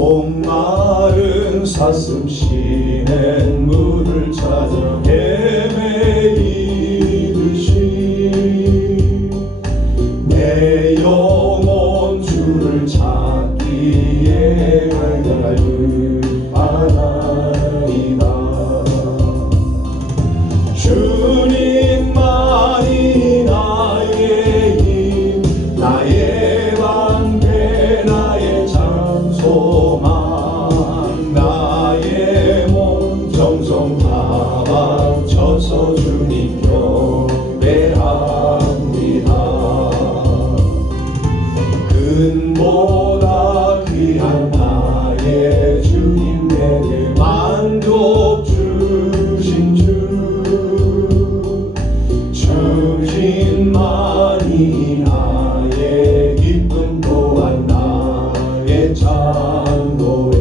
목마른 사슴 쉬는 물을 찾아 헤매이듯이 내 영혼 주를 찾기에 갈급하나이다. 주님만이 나의 힘, 나의 방패, 나의 장소만, 나의 몸 정성 다 바쳐서 주님 경배합니다. 근보다 귀한 나의 주님, 내게 만족 주신 주님만이 나의 기쁨 또한 나의 찬도에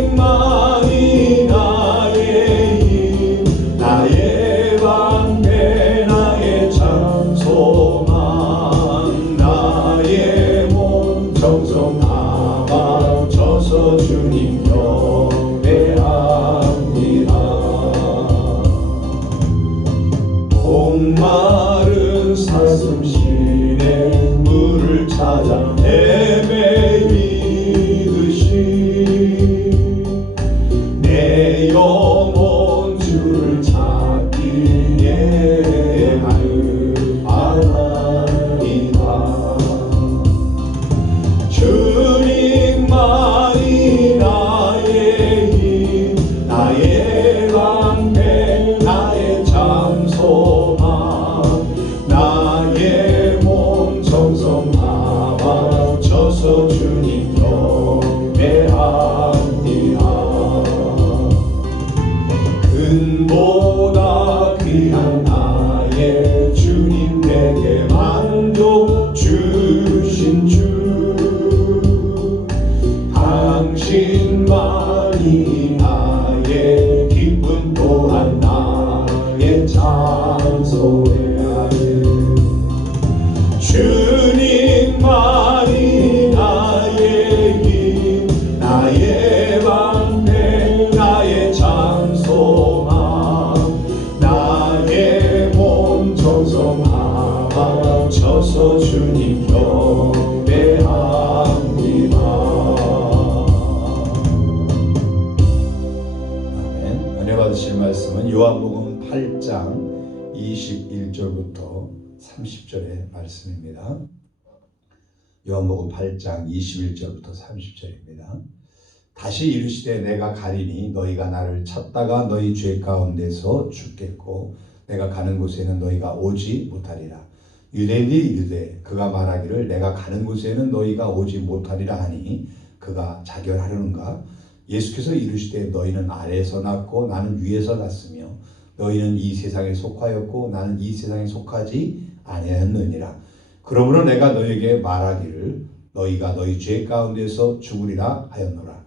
주님만이 나의 힘, 나의 방패, 나의 장소만, 나의 몸 정성 다 바쳐서 주님 경배합니다. 목마른 사슴 쉬네 물을 찾아 헤매이듯이 내 영혼 주를 찾기에 갈급하나이다. 주님만이 나의 힘, 나의 방패, 나의 장소만, 나의 몸 정성 다 바쳐서 주님 경배합니다. 근보다 귀한 나의 주님, 내게 만족 주신 당신만이 나의 기쁨 또한 나의 장소에 주님만이 나의 힘, 나의 방패, 나의 장소만, 나의 몸 정성 다 바쳐서 주님 경배합니다. 은혜 받으실 말씀은 요한복음 8장 21절부터 30절의 말씀입니다. 요한복음 8장 21절부터 30절입니다. 다시 이르시되 내가 가리니 너희가 나를 찾다가 너희 죄 가운데서 죽겠고 내가 가는 곳에는 너희가 오지 못하리라. 유대인들이 이르되 그가 말하기를 내가 가는 곳에는 너희가 오지 못하리라 하니 그가 자결하려는가? 예수께서 이르시되 너희는 아래에서 났고 나는 위에서 났으며 너희는 이 세상에 속하였고 나는 이 세상에 속하지 아니하였느니라. 그러므로 내가 너희에게 말하기를 너희가 너희 죄 가운데서 죽으리라 하였노라.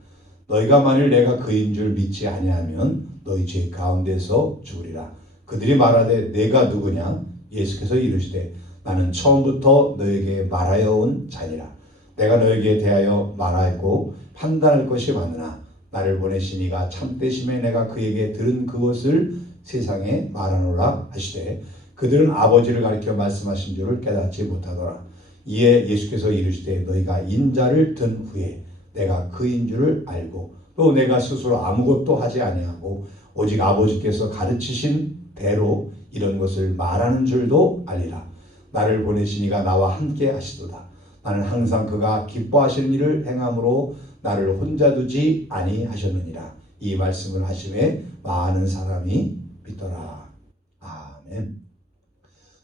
너희가 만일 내가 그인 줄 믿지 아니하면 너희 죄 가운데서 죽으리라. 그들이 말하되 내가 누구냐? 예수께서 이르시되 나는 처음부터 너희에게 말하여 온 자니라. 내가 너희에게 대하여 말하고 판단할 것이 많으나 나를 보내신 이가 참되심에 내가 그에게 들은 그것을 세상에 말하노라 하시되 그들은 아버지를 가리켜 말씀하신 줄을 깨닫지 못하더라. 이에 예수께서 이르시되 너희가 인자를 든 후에 내가 그인 줄을 알고 또 내가 스스로 아무것도 하지 아니하고 오직 아버지께서 가르치신 대로 이런 것을 말하는 줄도 알리라. 나를 보내신 이가 나와 함께 하시도다. 나는 항상 그가 기뻐하시는 일을 행함으로 나를 혼자 두지 아니하셨느니라. 이 말씀을 하심에 많은 사람이 믿더라. 아멘.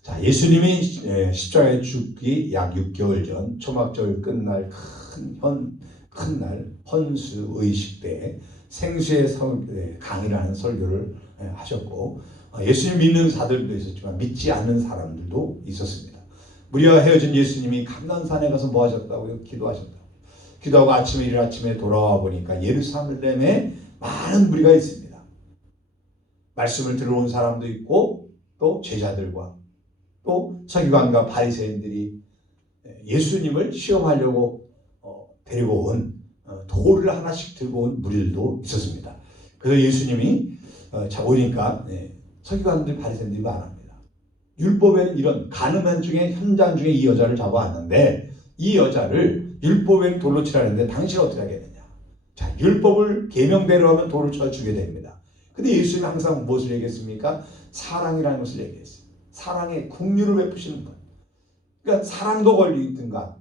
자, 예수님이 십자가에 죽기 약 6개월 전 초막절 끝날 큰 날 헌수 의식 때 생수의 강의를 하는 설교를 하셨고 예수님 믿는 사람들도 있었지만 믿지 않는 사람들도 있었습니다. 무리와 헤어진 예수님이 감난산에 가서 뭐 하셨다고요? 기도하셨다고. 기도하고 아침에 이른 아침에 돌아와 보니까 예루살렘에 많은 무리가 있습니다. 말씀을 들어온 사람도 있고 또 제자들과 또 서기관과 바리새인들이 예수님을 시험하려고 데리고 온 돌을 하나씩 들고 온 무리들도 있었습니다. 그래서 예수님이 오니까 서기관들 바리새인들이 말합니다. 율법에는 이런 가늠한 중에 현장 중에 이 여자를 잡아왔는데 이 여자를 율법에는 돌로 치라는데 당신은 어떻게 하겠느냐. 자, 율법을 계명대로 하면 돌을 쳐 주게 됩니다. 근데 예수님이 항상 무엇을 얘기했습니까? 사랑이라는 것을 얘기했어요. 사랑의 긍휼을 베푸시는 것. 그러니까 사랑도 걸리든가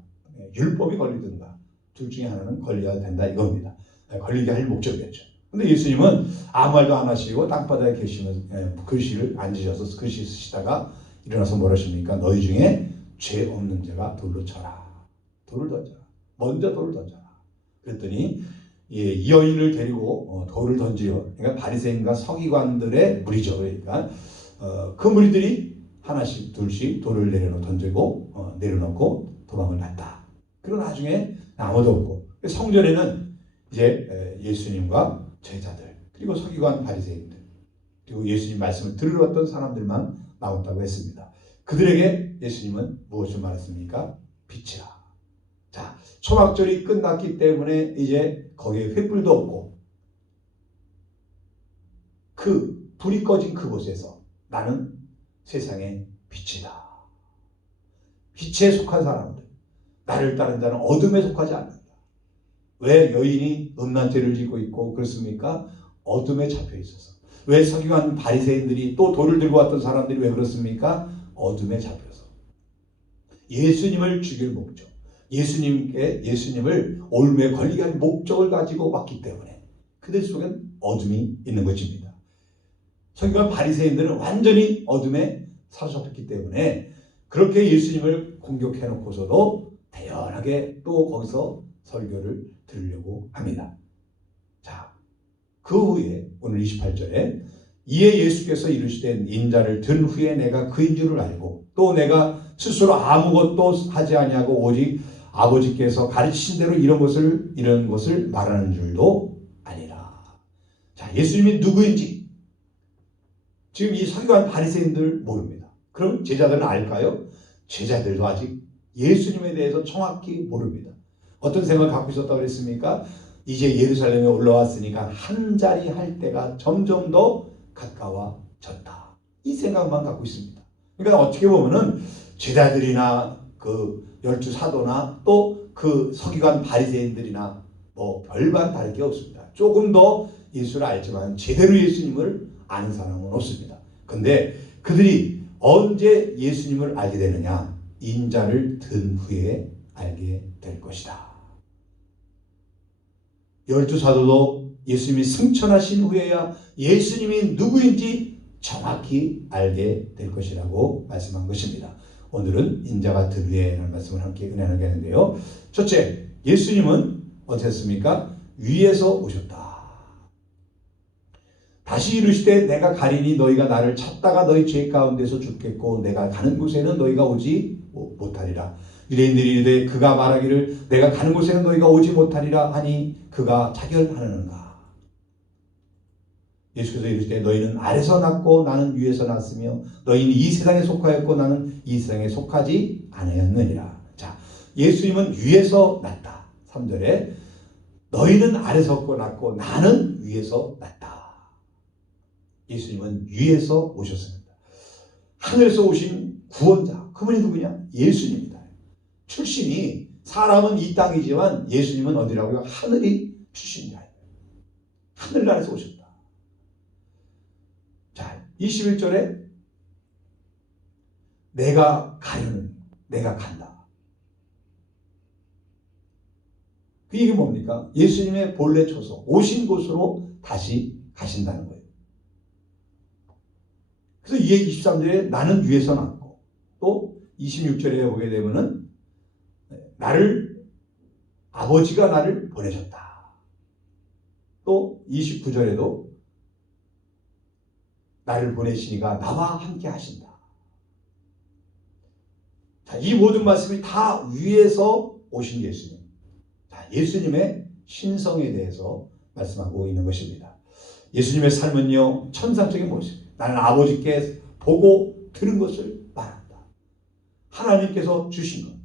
율법이 걸리든가 둘 중에 하나는 걸려야 된다 이겁니다. 걸리게 할 목적이었죠. 근데 예수님은 아무 말도 안 하시고 땅바닥에 계시면서 글씨를 앉으셔서 글씨 쓰시다가 일어나서 뭐라 하십니까? 너희 중에 죄 없는 자가 돌로 쳐라. 돌을 던져라. 먼저 돌을 던져라. 그랬더니 이 여인을 데리고 돌을 던지려. 그러니까 바리새인과 서기관들의 무리죠. 그러니까 그 무리들이 하나씩 둘씩 돌을 내려놓고 도망을 갔다. 그리고 나중에 아무도 없고 성전에는 이제 예수님과 제자들 그리고 서기관 바리새인들 그리고 예수님 말씀을 들으러 왔던 사람들만 나온다고 했습니다. 그들에게 예수님은 무엇을 말했습니까? 빛이라. 자, 초막절이 끝났기 때문에 이제 거기에 횃불도 없고 그 불이 꺼진 그곳에서 나는 세상의 빛이다. 빛에 속한 사람들, 나를 따른 자는 어둠에 속하지 않는다. 왜 여인이 음란 죄를 짓고 있고 그렇습니까? 어둠에 잡혀 있어서. 왜 서기관 바리새인들이 또 돌을 들고 왔던 사람들이 왜 그렇습니까? 어둠에 잡혀서. 예수님을 죽일 목적, 예수님을 올무에 걸리게 할 목적을 가지고 왔기 때문에 그들 속엔 어둠이 있는 것입니다. 서기관 바리새인들은 완전히 어둠에 사로잡혔기 때문에 그렇게 예수님을 공격해 놓고서도 대연하게 또 거기서 설교를 들으려고 합니다. 자, 그 후에 오늘 28절에 이에 예수께서 이르시되 인자를 든 후에 내가 그인 줄을 알고 또 내가 스스로 아무것도 하지 아니하고 오직 아버지께서 가르치신 대로 이런 것을 말하는 줄도 아니라. 자, 예수님이 누구인지 지금 이 서기관 바리새인들 모릅니다. 그럼 제자들은 알까요? 제자들도 아직 예수님에 대해서 정확히 모릅니다. 어떤 생각을 갖고 있었다고 그랬습니까? 이제 예루살렘에 올라왔으니까 한 자리 할 때가 점점 더 가까워졌다. 이 생각만 갖고 있습니다. 그러니까 어떻게 보면은 제자들이나 그 12 사도나 또 그 서기관 바리새인들이나 뭐 별반 다를 게 없습니다. 조금 더 예수를 알지만 제대로 예수님을 아는 사람은 없습니다. 근데 그들이 언제 예수님을 알게 되느냐? 인자를 든 후에 알게 될 것이다. 12 사도도 예수님이 승천하신 후에야 예수님이 누구인지 정확히 알게 될 것이라고 말씀한 것입니다. 오늘은 인자가 든 후에라는 말씀을 함께 은혜하게 하는데요. 첫째, 예수님은 어땠습니까? 위에서 오셨다. 다시 이르시되 내가 가리니 너희가 나를 찾다가 너희 죄 가운데서 죽겠고 내가 가는 곳에는 너희가 오지 못하리라. 유대인들이 이르되 그가 말하기를 내가 가는 곳에는 너희가 오지 못하리라 하니 그가 자결하느는가. 예수께서 이르시되 너희는 아래서 났고 나는 위에서 났으며 너희는 이 세상에 속하였고 나는 이 세상에 속하지 아니하였느니라. 자, 예수님은 위에서 났다. 3절에 너희는 아래서 났고 나는 위에서 났다. 예수님은 위에서 오셨습니다. 하늘에서 오신 구원자, 그분이 누구냐? 예수님입니다. 출신이 사람은 이 땅이지만 예수님은 어디라고요? 하늘이 출신이야. 하늘나라에서 오셨다. 자, 21절에 내가 가려는, 내가 간다. 그 얘기 뭡니까? 예수님의 본래 초소, 오신 곳으로 다시 가신다는 거예요. 그래서 이에 23절에 나는 위에서 났고 또 26절에 보게 되면은 아버지가 나를 보내셨다. 또 29절에도 나를 보내시니가 나와 함께 하신다. 자, 이 모든 말씀이 다 위에서 오신 예수님. 자, 예수님의 신성에 대해서 말씀하고 있는 것입니다. 예수님의 삶은요, 천상적인 모습입니다. 나는 아버지께 보고 들은 것을 말한다. 하나님께서 주신 것.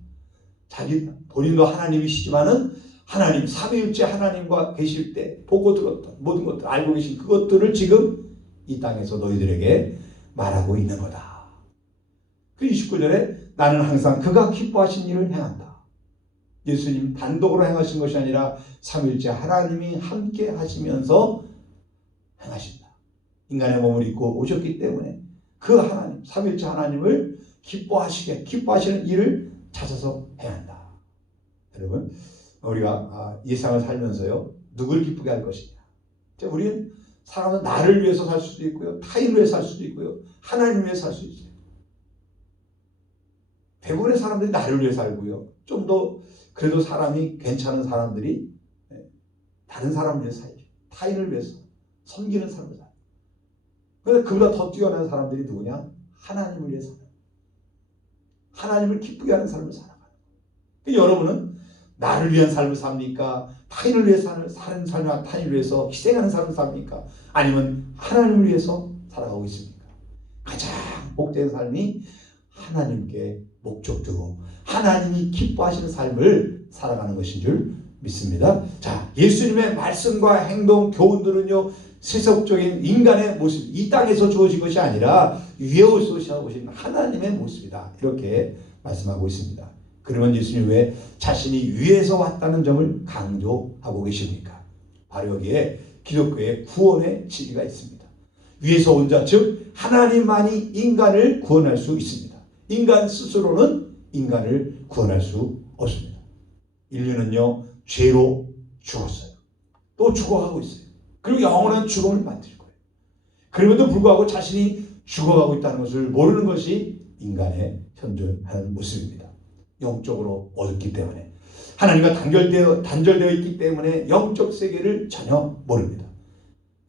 본인도 하나님이시지만은 하나님, 삼위일체 하나님과 계실 때 보고 들었던 모든 것들, 알고 계신 그것들을 지금 이 땅에서 너희들에게 말하고 있는 거다. 그 29절에 나는 항상 그가 기뻐하신 일을 행한다. 예수님 단독으로 행하신 것이 아니라 삼위일체 하나님이 함께 하시면서 행하신다. 인간의 몸을 입고 오셨기 때문에 그 하나님, 삼위일체 하나님을 기뻐하시는 일을 찾아서 행한다. 여러분, 우리가 이 세상을 살면서요, 누구를 기쁘게 할 것이냐. 우리는 사람은 나를 위해서 살 수도 있고요, 타인을 위해서 살 수도 있고요, 하나님을 위해서 살 수 있어요. 대부분의 사람들이 나를 위해 살고요, 좀 더 그래도 사람이 괜찮은 사람들이 다른 사람을 위해서 살죠. 타인을 위해서 섬기는 삶을 살아요. 그런데 그보다 더 뛰어난 사람들이 누구냐? 하나님을 위해서 살아요. 하나님을 기쁘게 하는 삶을 살아가요. 여러분은 나를 위한 삶을 삽니까? 타인을 위해 사는 삶을, 타인을 위해서 희생하는 삶을 삽니까? 아니면 하나님을 위해서 살아가고 있습니까? 가장 복된 삶이 하나님께 목적 두고 하나님이 기뻐하시는 삶을 살아가는 것인 줄 믿습니다. 자, 예수님의 말씀과 행동, 교훈들은요, 세속적인 인간의 모습, 이 땅에서 주어진 것이 아니라 위에서 오신 하나님의 모습이다. 이렇게 말씀하고 있습니다. 그러면 예수님 왜 자신이 위에서 왔다는 점을 강조하고 계십니까? 바로 여기에 기독교의 구원의 진리가 있습니다. 위에서 온 자, 즉 하나님만이 인간을 구원할 수 있습니다. 인간 스스로는 인간을 구원할 수 없습니다. 인류는요, 죄로 죽었어요. 또 죽어가고 있어요. 그리고 영원한 죽음을 만들 거예요. 그럼에도 불구하고 자신이 죽어가고 있다는 것을 모르는 것이 인간의 현존하는 모습입니다. 영적으로 어둡기 때문에, 하나님과 단절되어 있기 때문에 영적 세계를 전혀 모릅니다.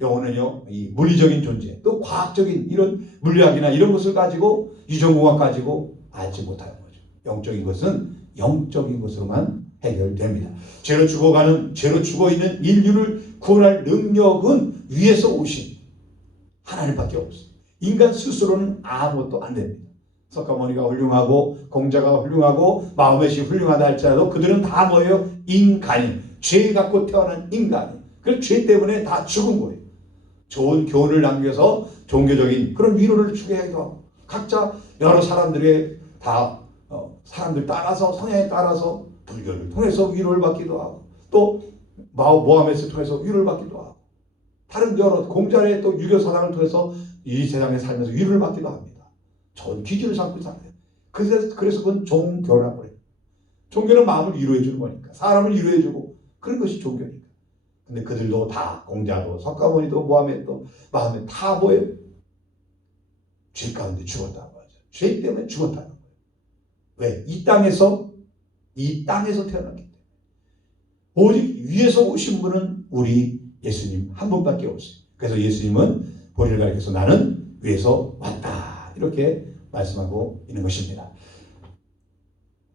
영혼은요, 이 물리적인 존재, 또 과학적인 이런 물리학이나 이런 것을 가지고, 유전공학 가지고 알지 못하는 거죠. 영적인 것은 영적인 것으로만 해결됩니다. 죄로 죽어 있는 인류를 구원할 능력은 위에서 오신 하나님밖에 없어요. 인간 스스로는 아무것도 안 됩니다. 석가모니가 훌륭하고 공자가 훌륭하고 마호멧이 훌륭하다 할지라도 그들은 다 뭐예요? 인간이, 죄 갖고 태어난 인간이. 그 죄 때문에 다 죽은 거예요. 좋은 교훈을 남겨서 종교적인 그런 위로를 주게 하기도 하고, 각자 여러 사람들의 사람들 따라서, 성향에 따라서 불교를 통해서 위로를 받기도 하고, 또 모하메스를 통해서 위로를 받기도 하고, 다른 여러 공자의 또 유교 사상을 통해서 이 세상에 살면서 위로를 받기도 합니다. 좋은 기준을 삼고 살아요. 그래서 그건 종교라고 그래요. 종교는 마음을 위로해주는 거니까, 사람을 위로해주고 그런 것이 종교니까. 근데 그들도 다, 공자도 석가모니도 모하메도 마음에 다 뭐예요? 죄 가운데 죽었다는 거죠. 죄 때문에 죽었다는 거예요. 왜? 이 땅에서 태어났기 때문에. 오직 위에서 오신 분은 우리 예수님 한 분밖에 없어요. 그래서 예수님은 보리를 가리켜서 나는 위에서 왔다, 이렇게 말씀하고 있는 것입니다.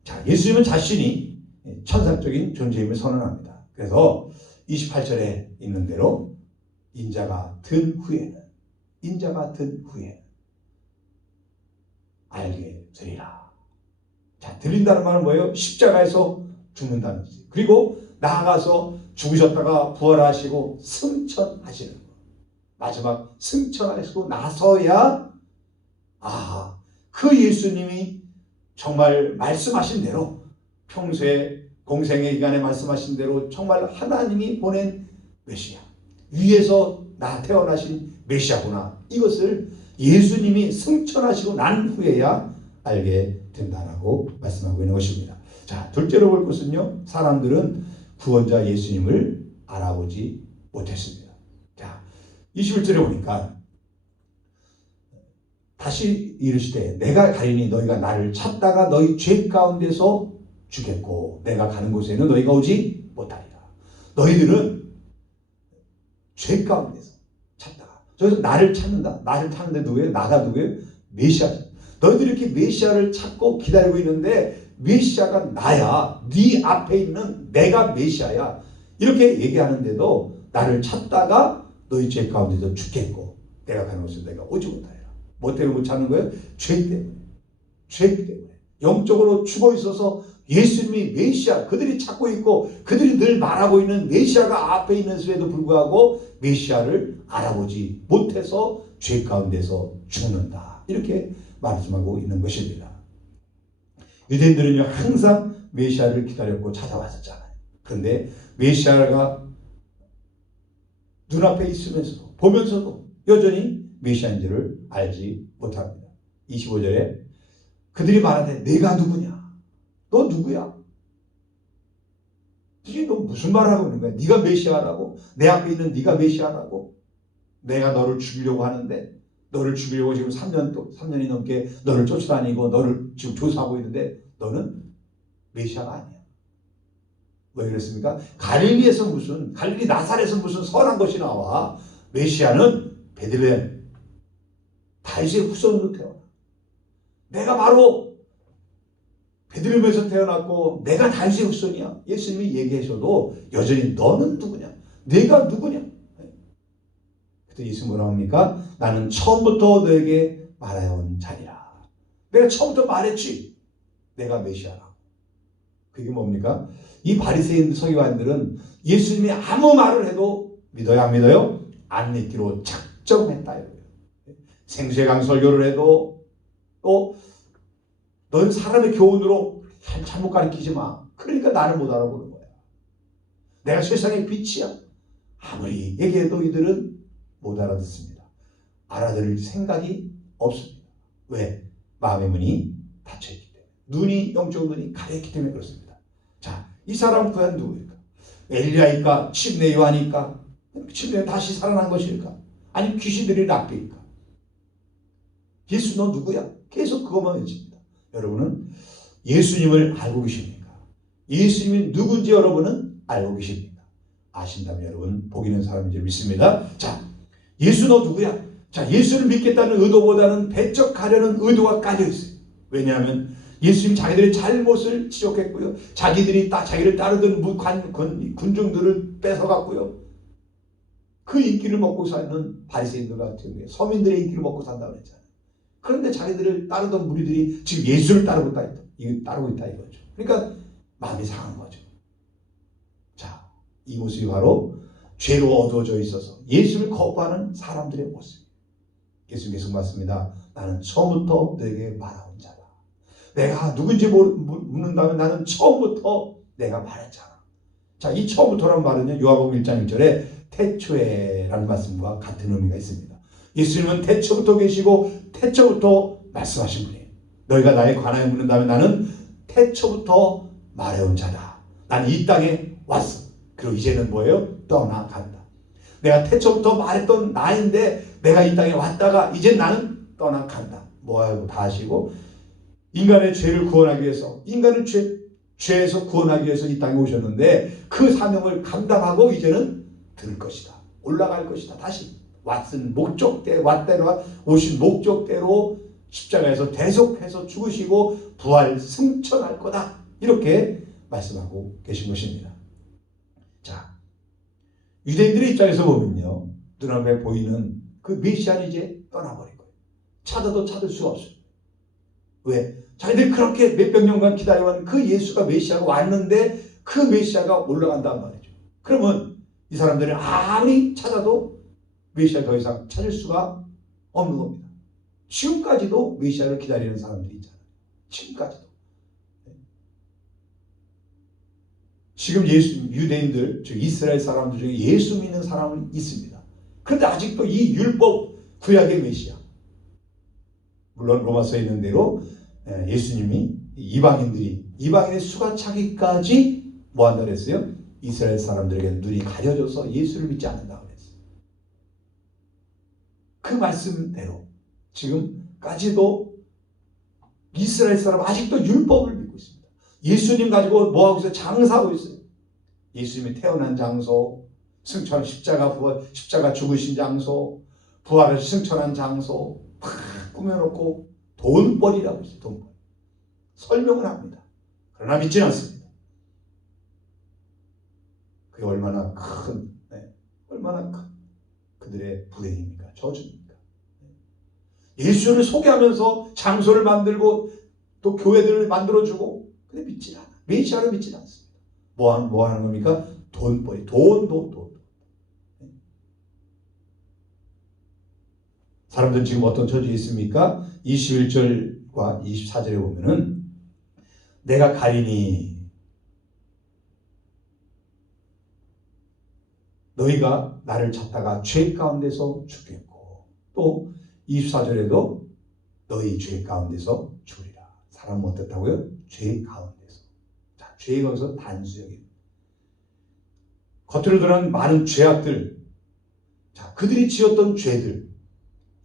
자, 예수님은 자신이 천상적인 존재임을 선언합니다. 그래서 28절에 있는 대로 인자가 든 후에는 알게 되리라. 자, 들린다는 말은 뭐예요? 십자가에서 죽는다는 거지. 그리고 나아가서 죽으셨다가 부활하시고 승천하시는 거. 마지막 승천하시고 나서야, 그 예수님이 정말 말씀하신 대로, 평소에 공생의 기간에 말씀하신 대로 정말 하나님이 보낸 메시아, 위에서 태어나신 메시아구나, 이것을 예수님이 승천하시고 난 후에야 알게 된다라고 말씀하고 있는 것입니다. 자, 둘째로 볼 것은요, 사람들은 구원자 예수님을 알아보지 못했습니다. 자, 21절에 보니까 다시 이르시되 내가 가리니 너희가 나를 찾다가 너희 죄 가운데서 죽겠고 내가 가는 곳에는 너희가 오지 못하리라. 너희들은 죄 가운데서 찾다가, 저기서 나를 찾는데 누구예요? 나가 누구예요? 메시아. 너희들이 이렇게 메시아를 찾고 기다리고 있는데 메시아가 나야, 네 앞에 있는 내가 메시아야, 이렇게 얘기하는데도 나를 찾다가 너희 죄 가운데서 죽겠고 내가 가는 곳에 내가 오지 못하리라. 뭐 때문에 못 찾는 거예요? 죄 때문에. 영적으로 죽어 있어서 예수님이 메시아, 그들이 찾고 있고 그들이 늘 말하고 있는 메시아가 앞에 있는 수에도 불구하고 메시아를 알아보지 못해서 죄 가운데서 죽는다. 이렇게 말씀하고 있는 것입니다. 유대인들은요 항상 메시아를 기다렸고 찾아왔었잖아요. 그런데 메시아가 눈앞에 있으면서도 보면서도 여전히 메시아인지를 알지 못합니다. 25절에 그들이 말하되 내가 누구냐? 너 누구야? 지금 너 무슨 말하고 있는 거야? 네가 메시아라고? 내 앞에 있는 네가 메시아라고? 내가 너를 죽이려고 하는데 너를 죽이려고 지금 3년이 넘게 너를 쫓아다니고 너를 지금 조사하고 있는데 너는 메시아가 아니야. 왜 그랬습니까? 갈릴리 나사렛에서 무슨 선한 것이 나와. 메시아는 베들레헴 다윗의 후손으로 태어나. 내가 바로 베들레헴에서 태어났고 내가 다윗의 후손이야. 예수님이 얘기하셔도 여전히 너는 누구냐? 내가 누구냐? 그때 예수님 뭐라고 합니까? 나는 처음부터 너에게 말해온 자리라. 내가 처음부터 말했지. 내가 메시아라고. 그게 뭡니까? 이 바리새인 서기관들은 예수님이 아무 말을 해도 믿어요 안 믿어요? 안 믿기로 작정했다. 생수의 설교를 해도 또 넌 사람의 교훈으로 잘못 가르치지 마. 그러니까 나를 못 알아보는 거야. 내가 세상의 빛이야. 아무리 얘기해도 이들은 못 알아듣습니다. 알아들을 생각이 없습니다. 왜? 마음의 문이 닫혀있기 때문에. 영적 눈이 가려있기 때문에 그렇습니다. 자, 이 사람 과연 누구일까? 엘리야일까? 침례 요한일까? 침례 다시 살아난 것일까? 아니면 귀신들이 낚일까? 예수 너 누구야? 계속 그것만 외칩니다. 여러분은 예수님을 알고 계십니까? 예수님이 누군지 여러분은 알고 계십니까? 아신다면 여러분 복 있는 사람인 줄 믿습니다. 자, 예수 너 누구야? 자, 예수를 믿겠다는 의도보다는 배척하려는 의도가 깔려 있어요. 왜냐하면 예수님 자기들의 잘못을 지적했고요. 자기들이 자기를 따르던 군중들을 뺏어갔고요. 그 인기를 먹고 사는 바리새인들 같은 경우에 서민들의 인기를 먹고 산다고 했잖아요. 그런데 자기들을 따르던 무리들이 지금 예수를 따르고 있다 이거죠. 그러니까 마음이 상한 거죠. 자, 이 모습이 바로 죄로 어두워져 있어서 예수를 거부하는 사람들의 모습. 예수님께서 말씀합니다. 나는 처음부터 너에게 말하온 자다. 내가 누군지 묻는다면 나는 처음부터 내가 말했잖아. 자, 이 처음부터라는 말은요, 요한복음 1장 1절에 태초에라는 말씀과 같은 의미가 있습니다. 예수님은 태초부터 계시고 태초부터 말씀하신 분이에요. 너희가 나에 관하여 묻는다면 나는 태초부터 말해온 자다. 나는 이 땅에 왔어. 그리고 이제는 뭐예요? 떠나간다. 내가 태초부터 말했던 나인데 내가 이 땅에 왔다가 이제 나는 떠나간다. 뭐하고 다 하시고 인간의 죄를 구원하기 위해서 인간을 죄에서 구원하기 위해서 이 땅에 오셨는데 그 사명을 감당하고 이제는 들 것이다. 올라갈 것이다. 다시 왔대로 오신 목적대로 십자가에서 대속해서 죽으시고 부활 승천할 거다. 이렇게 말씀하고 계신 것입니다. 자, 유대인들의 입장에서 보면요, 눈앞에 보이는 그 메시아는 이제 떠나버린 거예요. 찾아도 찾을 수가 없어요. 왜? 자기들이 그렇게 몇백 년간 기다려온 그 예수가 메시아가 왔는데 그 메시아가 올라간단 말이죠. 그러면 이 사람들은 아무리 찾아도 메시아 더 이상 찾을 수가 없는 겁니다. 지금까지도 메시아를 기다리는 사람들이 있잖아요. 지금까지도. 지금 유대인들, 즉 이스라엘 사람들 중에 예수 믿는 사람은 있습니다. 그런데 아직도 이 율법 구약의 메시아, 물론 로마서에 있는 대로 예수님이 이방인의 수가 차기까지 뭐 한다 그랬어요? 이스라엘 사람들에게 눈이 가려져서 예수를 믿지 않는다고 그랬어요. 그 말씀대로 지금까지도 이스라엘 사람 아직도 율법을 믿고 있습니다. 예수님 가지고 뭐하고 있어요? 장사하고 있어요. 예수님이 태어난 장소, 승천 십자가 죽으신 장소, 부활을 승천한 장소 다 꾸며놓고 돈벌이라고 있어요. 돈벌이. 설명을 합니다. 그러나 믿지는 않습니다. 그게 얼마나 큰 그들의 불행입니까? 저주입니까? 예수를 소개하면서 장소를 만들고 또 교회들을 만들어주고 근데 믿지 않아. 메시아를 믿지 않습니다. 뭐 하는 겁니까? 돈벌이. 돈. 사람들은 지금 어떤 처지에 있습니까? 21절과 24절에 보면은 내가 가리니 너희가 나를 찾다가 죄 가운데서 죽겠고, 또 24절에도 너희 죄 가운데서 죽으리라. 사람은 어떻다고요? 죄 가운데서. 자, 죄 가운데서 단수역이. 겉으로 드러난 많은 죄악들, 자, 그들이 지었던 죄들,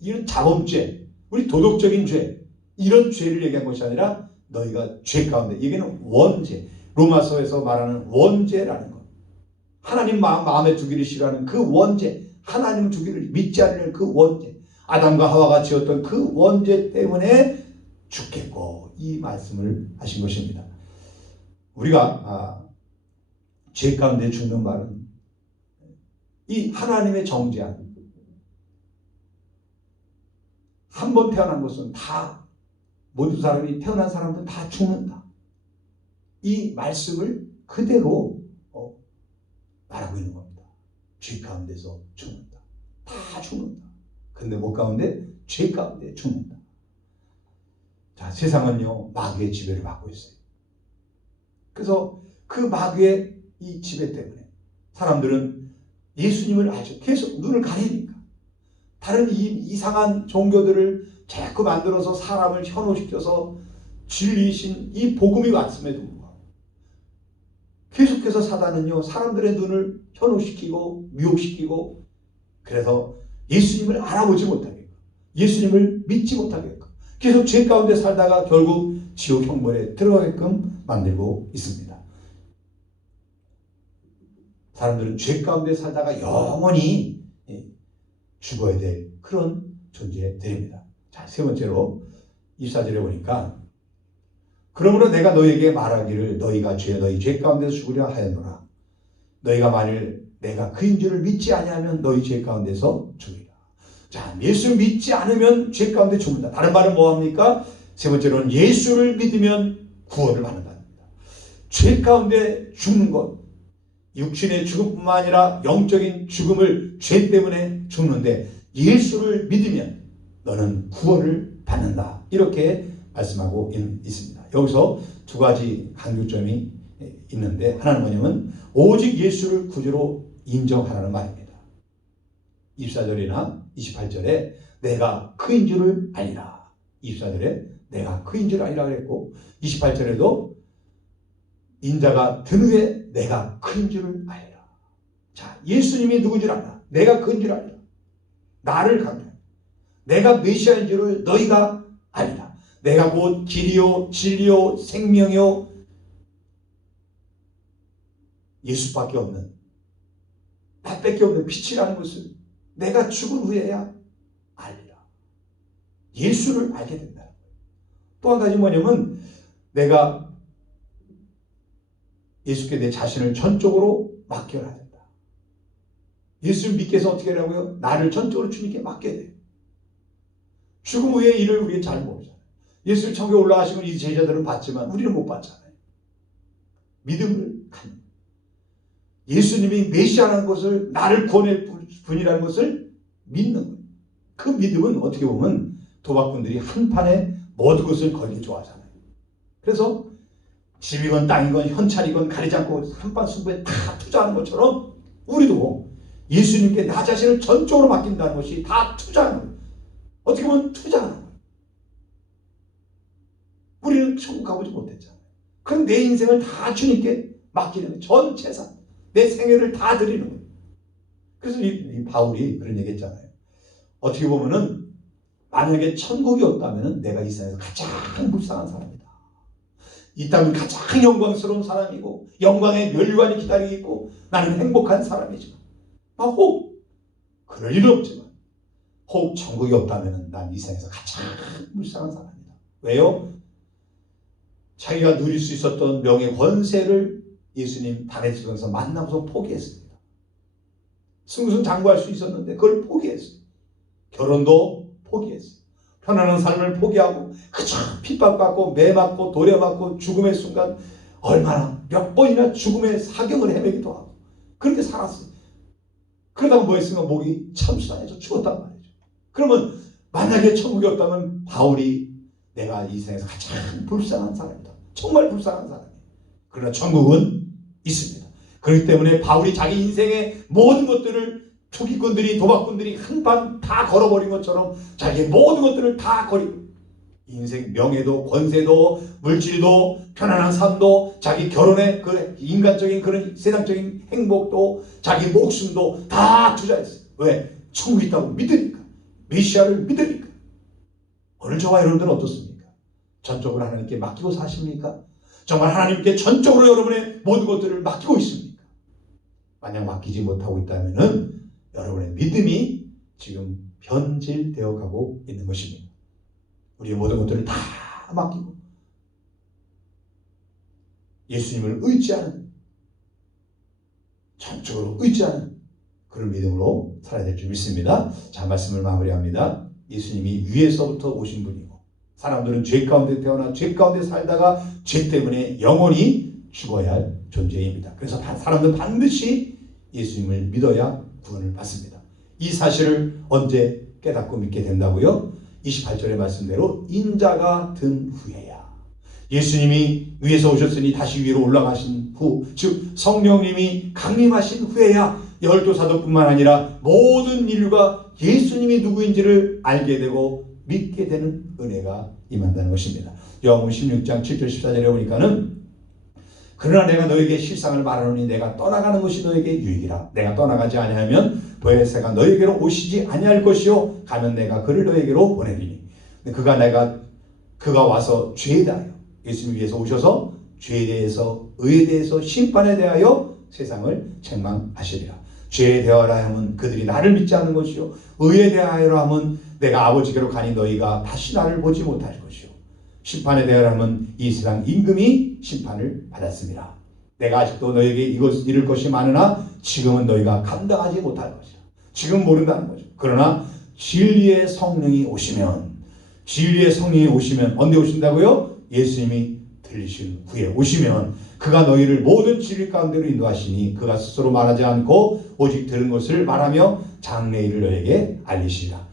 이런 자범죄, 우리 도덕적인 죄, 이런 죄를 얘기한 것이 아니라 너희가 죄 가운데, 여기는 원죄, 로마서에서 말하는 원죄라는 것. 하나님 마음에 두기를 싫어하는 그 원죄, 하나님 두기를 믿지 않는 그 원죄, 아담과 하와가 지었던 그 원죄 때문에 죽겠고, 이 말씀을 하신 것입니다. 우리가 죄 가운데 죽는 말은 이 하나님의 정죄한, 한 번 태어난 것은 다, 모든 사람이 태어난 사람들은 다 죽는다. 이 말씀을 그대로 말하고 있는 겁니다. 죄 가운데서 죽는다. 다 죽는다. 근데 뭐 가운데? 죄 가운데 죽는다. 자, 세상은요, 마귀의 지배를 받고 있어요. 그래서 그 마귀의 이 지배 때문에 사람들은 예수님을 아주 계속 눈을 가리니까 다른 이상한 종교들을 자꾸 만들어서 사람을 현혹시켜서 진리이신 이 복음이 왔음에도 불구하고 계속해서 사단은요, 사람들의 눈을 현혹시키고 미혹시키고, 그래서 예수님을 알아보지 못하게, 예수님을 믿지 못하게, 계속 죄 가운데 살다가 결국 지옥 형벌에 들어가게끔 만들고 있습니다. 사람들은 죄 가운데 살다가 영원히 죽어야 될 그런 존재들입니다. 자, 세 번째로 24절에 보니까 그러므로 내가 너희에게 말하기를 너희 죄 가운데서 죽으려 하였노라. 너희가 만일 내가 그인 줄을 믿지 아니하면 너희 죄 가운데서 죽으리라. 자, 예수를 믿지 않으면 죄 가운데 죽는다. 다른 말은 뭐합니까? 세 번째로는 예수를 믿으면 구원을 받는다. 죄 가운데 죽는 것, 육신의 죽음뿐만 아니라 영적인 죽음을 죄 때문에 죽는데 예수를 믿으면 너는 구원을 받는다. 이렇게 말씀하고 있습니다. 여기서 두 가지 강조점이 있는데, 하나는 뭐냐면 오직 예수를 구주로 인정하라는 말입니다. 24절이나 28절에 내가 그인 줄을 알리라. 24절에 내가 그인 줄 알리라 그랬고, 28절에도 인자가 든 후에 내가 그인 줄을 알리라. 자, 예수님이 누군 줄 알라. 내가 그인 줄 알리라. 나를 강조해. 내가 메시아인 줄을 너희가 알리라. 내가 곧 길이요 진리요 생명이요, 예수밖에 없는, 나밖에 없는 빛이라는 것을 내가 죽은 후에야 알리라. 예수를 알게 된다. 또 한 가지 뭐냐면 내가 예수께 내 자신을 전적으로 맡겨야 된다. 예수를 믿기 위해서 어떻게 하라고요? 나를 전적으로 주님께 맡겨야 돼요. 죽음 후의 일을 우리는 잘 모르잖아요. 예수를 천국에 올라가시면 이 제자들은 봤지만 우리는 못 봤잖아요. 믿음을 갖는, 예수님이 메시아라는 것을, 나를 구원할 분이라는 것을 믿는 거예요. 그 믿음은 어떻게 보면 도박꾼들이 한 판에 모든 것을 걸기 좋아하잖아요. 그래서 집이건 땅이건 현찰이건 가리지 않고 한판 승부에 다 투자하는 것처럼 우리도 예수님께 나 자신을 전적으로 맡긴다는 것이 다 투자하는 거예요. 어떻게 보면 투자하는 거예요. 우리는 천국 가보지 못했잖아요. 그럼 내 인생을 다 주님께 맡기는 거예요. 전 재산, 내 생애를 다 드리는 거예요. 그래서 이 바울이 그런 얘기 했잖아요. 어떻게 보면은 만약에 천국이 없다면 내가 이 세상에서 가장 불쌍한 사람이다. 이 땅은 가장 영광스러운 사람이고 영광의 멸류관이 기다리고 있고 나는 행복한 사람이지만, 혹 그럴 일은 없지만 혹 천국이 없다면 난 이 세상에서 가장 불쌍한 사람이다. 왜요? 자기가 누릴 수 있었던 명예 권세를 예수님 다메섹에서 만나면서 포기했습니다. 승승장구할 수 있었는데 그걸 포기했어요. 결혼도 포기했어요. 편안한 삶을 포기하고 그저 핍박받고 매맞고 도려맞고 죽음의 순간 얼마나 몇 번이나 죽음의 사경을 헤매기도 하고 그렇게 살았어요. 그러다가 뭐 했으면 목이 참수당해서 죽었단 말이죠. 그러면 만약에 천국이 없다면 바울이 내가 이 세상에서 가장 불쌍한 사람이다. 정말 불쌍한 사람이에요. 그러나 천국은 있습니다. 그렇기 때문에 바울이 자기 인생의 모든 것들을 투기꾼들이 도박꾼들이 한판 다 걸어버린 것처럼 자기의 모든 것들을 다 버리고 인생 명예도 권세도 물질도 편안한 삶도 자기 결혼의 그 인간적인 그런 세상적인 행복도 자기 목숨도 다 투자했어요. 왜? 천국이 있다고 믿으니까. 메시아를 믿으니까. 오늘 저와 여러분들은 어떻습니까? 전적으로 하나님께 맡기고 사십니까? 정말 하나님께 전적으로 여러분의 모든 것들을 맡기고 있습니까? 만약 맡기지 못하고 있다면 여러분의 믿음이 지금 변질되어 가고 있는 것입니다. 우리의 모든 것들을 다 맡기고 예수님을 의지하는, 전적으로 의지하는 그런 믿음으로 살아야 될 줄 믿습니다. 자, 말씀을 마무리합니다. 예수님이 위에서부터 오신 분이고 사람들은 죄 가운데 태어나 죄 가운데 살다가 죄 때문에 영원히 죽어야 할 존재입니다. 그래서 사람들은 반드시 예수님을 믿어야 구원을 받습니다. 이 사실을 언제 깨닫고 믿게 된다고요? 28절의 말씀대로 인자가 든 후에야. 예수님이 위에서 오셨으니 다시 위로 올라가신 후, 즉 성령님이 강림하신 후에야 열두 사도뿐만 아니라 모든 인류가 예수님이 누구인지를 알게 되고 믿게 되는 은혜가 임한다는 것입니다. 요한복음 16장 7절 14절에 보니까는 그러나 내가 너에게 실상을 말하노니 내가 떠나가는 것이 너에게 유익이라. 내가 떠나가지 아니하면 보혜사가 너에게로 오시지 아니할 것이요 가면 내가 그를 너에게로 보내리니. 그가 와서 죄에 대하여, 예수님 위해서 오셔서 죄에 대해서, 의에 대해서, 심판에 대하여 세상을 책망하시리라. 죄에 대하여라 하면 그들이 나를 믿지 않는 것이요 의에 대하여라 하면 내가 아버지께로 가니 너희가 다시 나를 보지 못할 것이요 심판에 대하여라 하면 이 세상 임금이 심판을 받았습니다. 내가 아직도 너에게 이룰 것이 많으나 지금은 너희가 감당하지 못할 것이다. 지금 모른다는 거죠. 그러나 진리의 성령이 오시면, 언제 오신다고요? 예수님이 들리신 후에 오시면 그가 너희를 모든 진리 가운데로 인도하시니 그가 스스로 말하지 않고 오직 들은 것을 말하며 장래일을 너에게 알리시리라.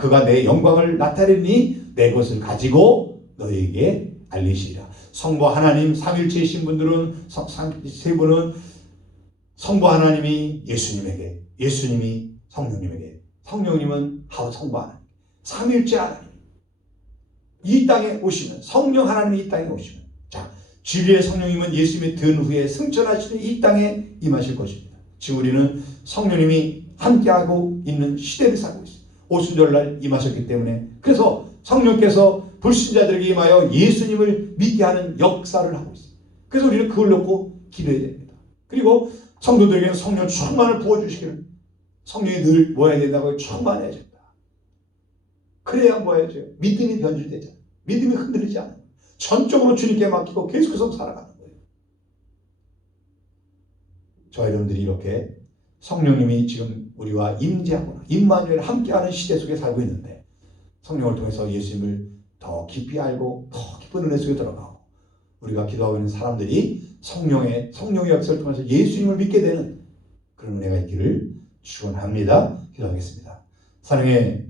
그가 내 영광을 나타내니 내 것을 가지고 너에게 알리시리라. 성부 하나님 삼일체이신 분들은 세 분은 성부 하나님이 예수님에게, 예수님이 성령님에게, 성령님은 성부 하나님, 삼일체 하나님 이 땅에 오시면, 성령 하나님이 이 땅에 오시면, 자, 진리의 성령님은 예수님이 든 후에 승천하시는 이 땅에 임하실 것입니다. 지금 우리는 성령님이 함께하고 있는 시대를 살고 있습니다. 오순절날 임하셨기 때문에, 그래서 성령께서 불신자들에게 임하여 예수님을 믿게 하는 역사를 하고 있습니다. 그래서 우리는 그걸 놓고 기도해야 됩니다. 그리고 성도들에게는 성령 충만을 부어주시기를, 성령이 늘 모여야 된다고 충만해야 된다. 그래야 뭐야죠? 믿음이 변질되지 않아요. 믿음이 흔들리지 않아요. 전적으로 주님께 맡기고 계속해서 살아가는 거예요. 저와 여러분들이 이렇게 성령님이 지금 우리와 임재하거나 임마누엘 함께하는 시대 속에 살고 있는데, 성령을 통해서 예수님을 더 깊이 알고 더 깊은 은혜 속에 들어가고 우리가 기도하고 있는 사람들이 성령의 역사를 통해서 예수님을 믿게 되는 그런 은혜가 있기를 축원합니다. 기도하겠습니다. 사랑의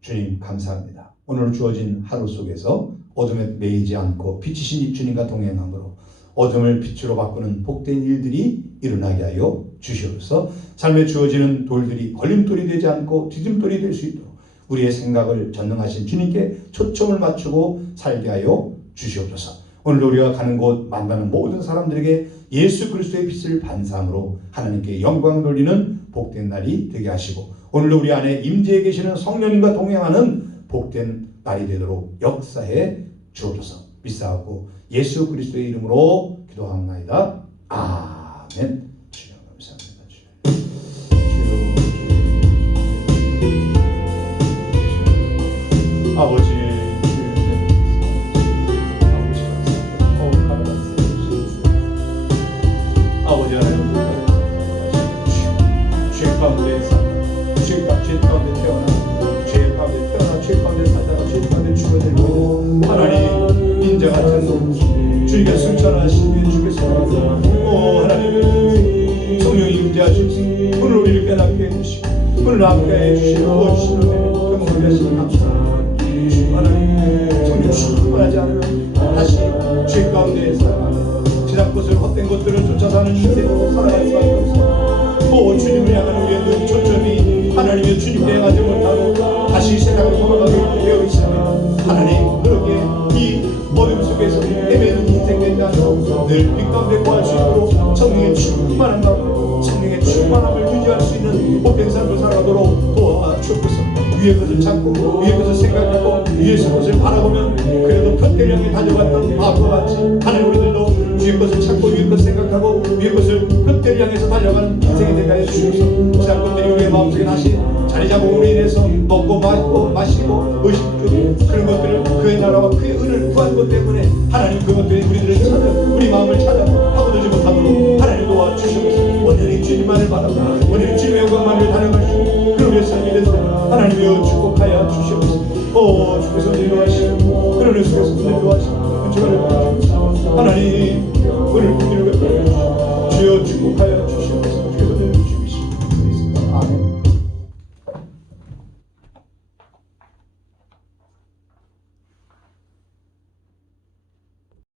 주님, 감사합니다. 오늘 주어진 하루 속에서 어둠에 매이지 않고 빛이신 주님과 동행함으로 어둠을 빛으로 바꾸는 복된 일들이 일어나게 하여 주시옵소서. 삶에 주어지는 돌들이 걸림돌이 되지 않고 디딤돌이 될 수 있도록 우리의 생각을 전능하신 주님께 초점을 맞추고 살게 하여 주시옵소서. 오늘 우리가 가는 곳 만나는 모든 사람들에게 예수 그리스도의 빛을 반사함으로 하나님께 영광 돌리는 복된 날이 되게 하시고, 오늘도 우리 안에 임재해 계시는 성령님과 동행하는 복된 날이 되도록 역사해 주옵소서. 믿사옵고 예수 그리스도의 이름으로 기도합니다. 아멘. 주여 감사합니다. 아버지, 아버지 하나님, 죄 가운데 태어나 죄 가운데 살다가 죄 가운데 죽어들고 하나님 인자 같은 주님의 승천하신 오 하나님 성령이 임재하셔서 오늘 우리를 깨닫게 해주시고 오늘 함께해 주시고 도와주시는 은혜를 경험하게 하시니 감사합니다. 하나님 성령 충만하지 않으면 다시 죄 가운데 살아가는 지난 것을 헛된 것들을 쫓아 사는 인생으로 살아갈 수밖에 없습니다. 오 주님을 향한 우리의 눈 초점이 하나님의 주님께 향하지 못하고 다시 세상으로 돌아가게 되어 있습니다. 하나님 그렇게 이 어둠 속에서 헤매는 인생 된다면 늘 빛 가운데 거할 수 있도록 성령의 충만한 가운데 성령의 충만함을 유지할 수 있는 복된 삶을 살아가도록 도와주옵소서. 위의 것을 찾고 위의 것을 생각하고 위의 것을 바라보면 그래도 푯대를 향해 달려갔던 바보와 같이 하나님 우리들도 위의 것을 찾고 위의 것을 생각하고 위의 것을 푯대를 향해서 달려가는 인생이 되게 하여 주옵소서. 지난 것들이 우리의 마음속에 다시 자리 잡음으로 인해서 먹고 마시고 의식주 그런 것들을 그의 나라와 그의 은을 구한 것 때문에 하나님 그것들이 우리들을 찾아 우리 마음을 찾아 파고들지 못하도록 하나님 도와주시옵소서. 온전히 주님만을 바라보고 온전히 주님의 영광만을 달려갈 수 있는 그런 우리의 삶이 되도록 하나님이여 축복하여 주시옵소서. 오 주께서 인도하시고 그런 속에서 인도하시고 은총을 베풀어 주옵소서. 하나님 오늘 우리를 베풀어 주시옵소서. 주여 축복하여